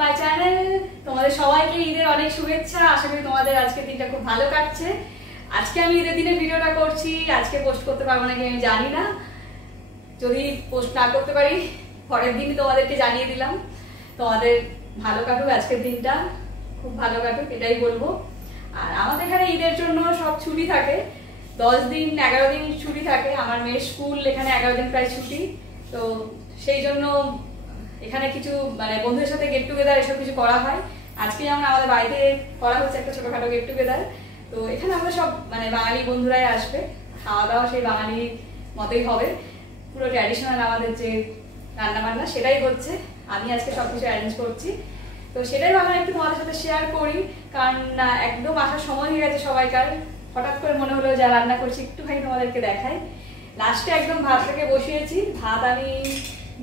My channel. তোমাদের সবাইকে ঈদের অনেক শুভেচ্ছা। আশা করি তোমাদের আজকের দিনটা খুব ভালো কাটছে। আজকে আমি ঈদের দিনে ভিডিওটা করছি, আজকে পোস্ট করতে পারবো নাকি আমি জানি না। যদি পোস্ট না করতে পারি পরের দিনই তোমাদেরকে জানিয়ে দিলাম। তোমাদের ভালো কাটুক, আজকের দিনটা খুব ভালো কাটুক এটাই বলবো। আর আমাদের এখানে ঈদের জন্য সব ছুটি থাকে, 10 দিন 11 দিন ছুটি থাকে। আমার মেয়ের স্কুল এখানে 11 দিন প্রায় ছুটি, তো সেই জন্য এখানে কিছু মানে বন্ধুদের সাথে গেট টুগেদার এসব কিছু করা হয়। আজকে যেমন আমাদের বাড়িতে করা হচ্ছে একটা ছোটখাটো গেট টুগেদার। তো এখানে আমরা সব মানে বাঙালি বন্ধুরাই আসবে, খাওয়া দাওয়া সেই বাঙালি মতোই হবে, পুরো ট্র্যাডিশনাল আমাদের যে রান্না বান্না সেটাই হচ্ছে। আমি আজকে সবকিছু অ্যারেঞ্জ করছি, তো সেটাই ভাবলাম একটু তোমাদের সাথে শেয়ার করি। কারণ একদম আসার সময় হয়ে গেছে সবাইকার, হঠাৎ করে মনে হলো যা রান্না করছি একটুখানি তোমাদেরকে দেখাই। লাস্টে একদম ভাতটাকে বসিয়েছি। ভাত আমি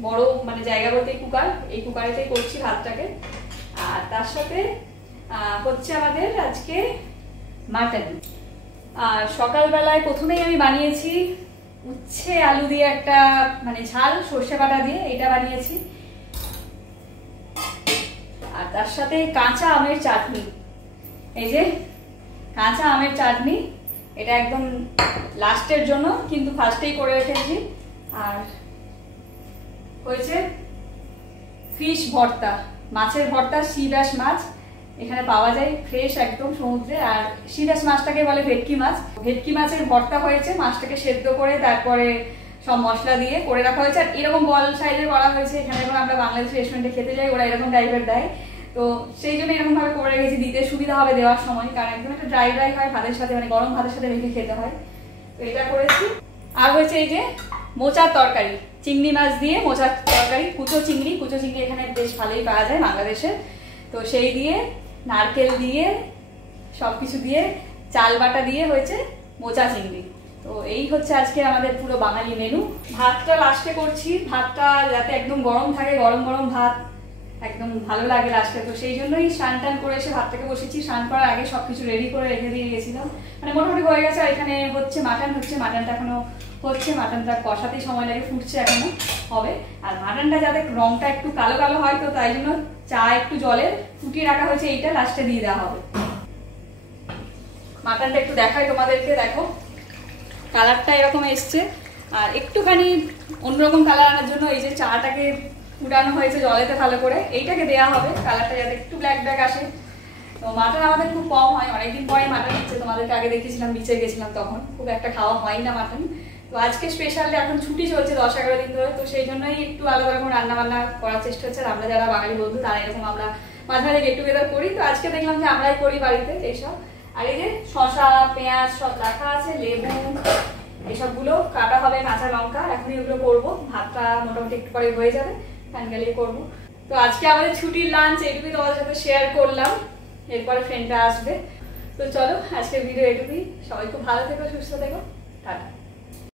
বড় মানে জায়গা বলতে কুকার, এই কুকারেতেই করছি ভাতটাকে। আর তার সাথে হচ্ছে আমাদের আজকে মাটন। আর সকালবেলায় প্রথমেই আমি বানিয়েছি উচ্ছে আলু দিয়ে একটা মানে ঝাল সর্ষে বাটা দিয়ে এটা বানিয়েছি। আর তার সাথে কাঁচা আমের চাটনি, এই যে কাঁচা আমের চাটনি, এটা একদম লাস্টের জন্য কিন্তু ফার্স্টেই করে রেখেছি। আর হয়েছে ফিশ ভর্তা, মাছের ভর্তা, শিবাস মাছ এখানে পাওয়া যায় ফ্রেশ একদম সমুদ্রে। আর শিবাস মাছটাকে বলে ভেটকি মাছ। ভেটকি মাছের ভর্তা হয়েছে, মাছটাকে সেদ্ধ করে তারপরে সব মশলা দিয়ে করে রাখা হয়েছে। আর এরকম বল সাইজের করা হয়েছে। এখানে যখন আমরা বাংলাদেশ রেস্টুরেন্টে খেতে যাই ওরা এরকম টাইপের দেয়, তো সেই জন্য এরকম ভাবে করে রেখেছি, দিতে সুবিধা হবে দেওয়ার সময়। কারণ একদম একটা ড্রাই ড্রাই হয় ভাতের সাথে, মানে গরম ভাতের সাথে রেখে খেতে হয়। তো এটা করেছি। আর হয়েছে এই যে মোচার তরকারি, চিংড়ি মাছ দিয়ে মোচার তরকারি, কুচো চিংড়ি এখানে বেশ ভালোই পাওয়া যায় বাংলাদেশে। তো সেই দিয়ে নারকেল দিয়ে সবকিছু দিয়ে চাল বাটা দিয়ে হয়েছে মোচা চিংড়ি। তো এই হচ্ছে আজকে আমাদের পুরো বাঙালি মেনু। ভাতটা লাস্টে করছি, ভাতটা যাতে একদম গরম থাকে, গরম গরম ভাত একদম ভালো লাগে লাস্টে। তো সেই জন্যই স্নান টান করে এসে ভাতটাকে বসেছি। স্নান করার আগে সবকিছু রেডি করে রেখে দিয়ে গেছিলাম, মানে মোটামুটি হয়ে গেছে। আর এখানে হচ্ছে মাটনটা এখনো হচ্ছে, মাটনটা কষাতেই সময় লাগে, ফুটছে এখনো হবে। আর মাটনটা যাতে রংটা একটু কালো কালো হয়, তো তাই জন্য চা একটু জলে ফুটিয়ে রাখা হয়েছে, এইটা লাস্টে দিয়ে দেওয়া হবে। মাটনটা একটু দেখাই তোমাদেরকে, দেখো কালারটা এরকম এসছে। আর একটুখানি অন্যরকম কালার আনার জন্য এই যে চাটাকে ফুটানো হয়েছে জলেতে ভালো করে, এইটাকে দেওয়া হবে কালারটা যাতে একটু ব্ল্যাক ব্ল্যাক আসে। তো মাটন আমাদের খুব কম হয়, অনেকদিন পরে মাটন হচ্ছে। তোমাদেরকে আগে দেখেছিলাম বিচে গেছিলাম, তখন খুব একটা খাওয়া হয় না মাটন। তো আজকে স্পেশালি এখন ছুটি চলছে 10-11 দিন ধরে, তো সেই জন্যই একটু আলাদা রকম রান্না বান্না করার চেষ্টা হচ্ছে। আর আমরা যারা বাঙালি বন্ধু তারা এরকম আমরা মাঝে মাঝে গেট টুগেদার করি, তো আজকে দেখলাম যে আমরাই করি বাড়িতে এইসব। আর এই যে শসা পেঁয়াজ সব রাখা আছে, লেবু এসবগুলো কাটা হবে, কাঁচা লঙ্কা, এখনই ওগুলো করবো। ভাতটা মোটামুটি একটু পরে হয়ে যাবে, ফাইনালি করবো। তো আজকে আমাদের ছুটির লাঞ্চ এইটুকুই তোমাদের সাথে শেয়ার করলাম, এরপরে ফ্রেন্ডরা আসবে। তো চলো আজকের ভিডিও এটুকুই। সবাই খুব ভালো থেকো, সুস্থ থেকো, টাটা।